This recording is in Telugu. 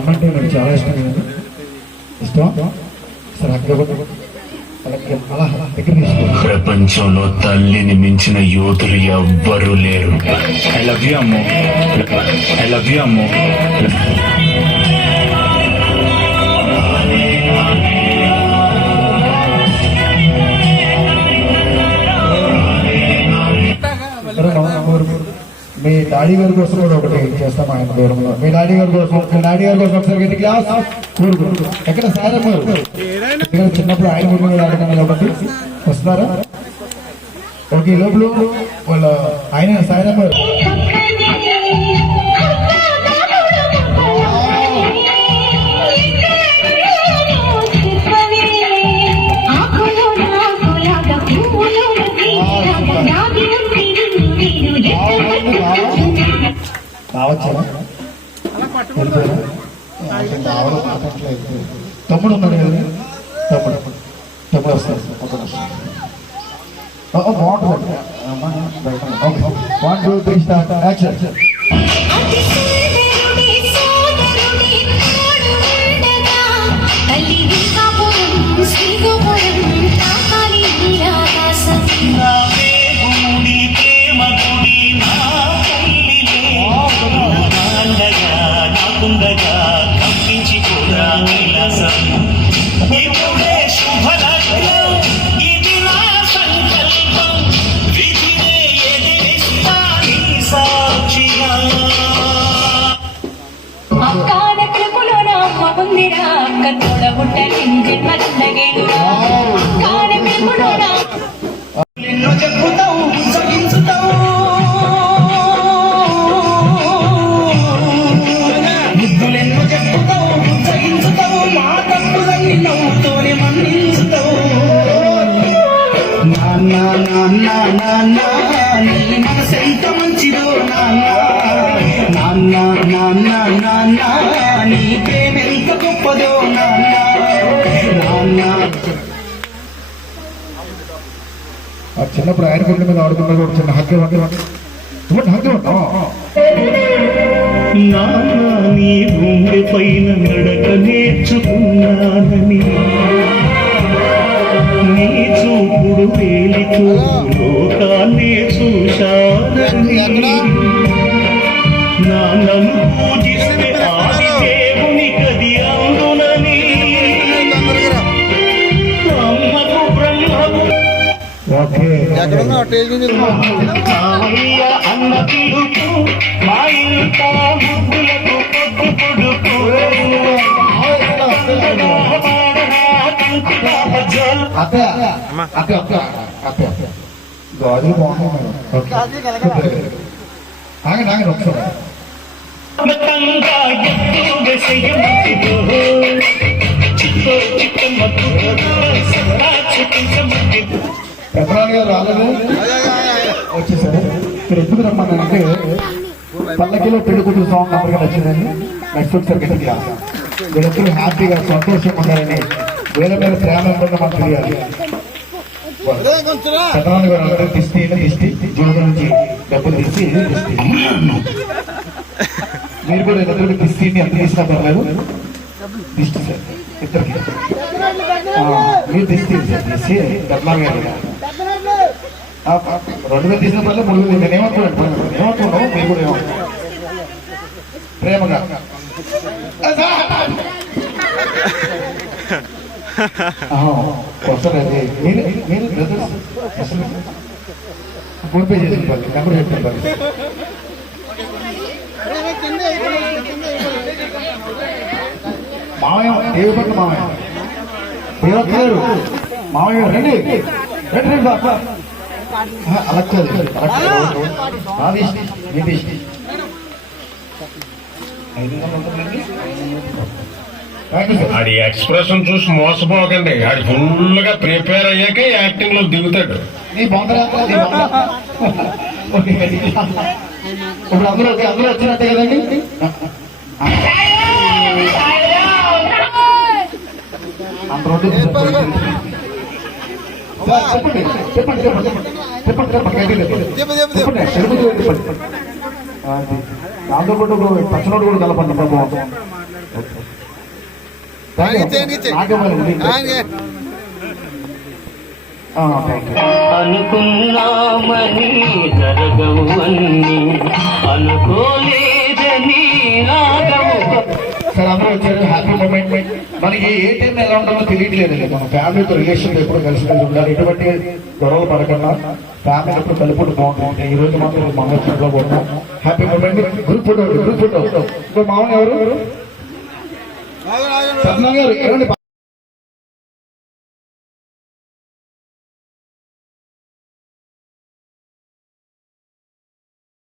అమ్మంటే నాకు చాలా ఇష్టం కదా, ఇష్టం సరే అక్కడ అలా దగ్గర తీసుకో. ప్రపంచంలో తల్లిని మించిన యోధులు ఎవ్వరూ లేరు. ఐ లవ్ యూ అమ్మో, ఐ లవ్ యూ అమ్మో. మీ డాడీ గారి కోసం కూడా ఒకటి చేస్తాం ఆయన దూరంలో. మీ డాడీ గారి కోసం ఒకసారి క్లాస్ కోరుకుంటు. ఎక్కడ సారమ్మ ఇక్కడ చిన్నప్పుడు ఆయన ముందు ఆడుకున్నారు కాబట్టి వస్తున్నారా? ఓకే లోపల వాళ్ళ ఆయన సారమ్మ రావచ్చా? తమ్ముడు ఉన్నాడు కదా, తమ్ముడు వస్తారు. బాగుంటుంది. 1 2 3 స్టార్ట్ యాక్షన్. మనసెంత మంచిదో నాన్న, నీ ప్రేమెంత గొప్పదో నాన్న. చిన్నప్పుడు ఆయన గుండె మీద ఆడుకున్నారు కూడా చిన్న హక్కు నీ గుండె పైన నడక నేర్చుకున్నానని, నీ చూపుడు వేలితో లోకాన్ని చూశానని, నాన్నను పూజిస్తే ఆది దేవుని కది అందునని, అమ్మకు బ్రహ్మకు అన్న పిలుపు మా ఇంట ముగ్గులకు పొద్దు గాజులు బాగున్నాయి. ఒకసారి పెద్దరాణి గారు రాలేదు, వచ్చేసారు. ఇక్కడ ఎందుకు రమ్మన్నానంటే పల్లకిలో పెళ్లి కూతురు సాంగ్ అందరికీ నచ్చిందని నెక్స్ట్ ఒకసారి గట్టి క్లాస్. వీళ్ళెప్పుడు హ్యాపీగా సంతోషంగా ఉండాలని, వీళ్ళ మీద ప్రేమ ఉంటుందో మనకు తెలియాలి. పెద్దరాణి గారు అందరూ దిష్టి జోడు నుంచి డబ్బులు తీసి దిష్టి. మీరు కూడా ఇద్దరికి దిష్టిని ఎంత తీసినా పర్లేదు, దిష్టి సార్ ఇద్దరికి మీరు దిష్టి తీసి పెద్దరాణి గారు 2000 తీసిన పర్లేదు, 3000. నేను ఏమనుకున్నాను మీరు కూడా ఏమనుకున్నాను ప్రేమగా వస్తారండి. మీరు బ్రదర్స్ అసలు ఫోన్ పే చేసిన పర్లేదు, నెంబర్ చెప్పిన పర్లేదు. మామయ్య దేవపట్ల మామయ్య దేవత్తారు మామయ్య రండి అలా ఆడి ఎక్స్ప్రెషన్ చూసి మోసపోకండి. ఆడి ఫుల్ గా ప్రిపేర్ అయ్యాక యాక్టింగ్ లో దిగుతాడు. ఇప్పుడు అందరూ వచ్చినట్టే కదండి. చెప్పండి. దాంతో పాటు పచ్చనోడు కూడా కలపండి. అనుకున్నామని జరగవు అన్ని అనుకోలేదని ఆగవు. సార్ అందరూ వచ్చారు, హ్యాపీ మూమెంట్. మనకి ఏ టైం ఎలా ఉంటుందో తెలియట్లేదు. మన ఫ్యామిలీతో రిలేషన్ ఎప్పుడు కలిసి ఉండాలి, ఎటువంటి గొడవలు పడకుండా ఫ్యామిలీ ఎప్పుడు కలుపుకుంటూ బాగుంటుంది. ఈ రోజు మాత్రం మంగళసూత్రంలో పోతాం. Happy moment. గ్రూప్ ఫోటో ఇంకో మామూలు ఎవరు? సత్యనారాయణ గారు ఏమండి?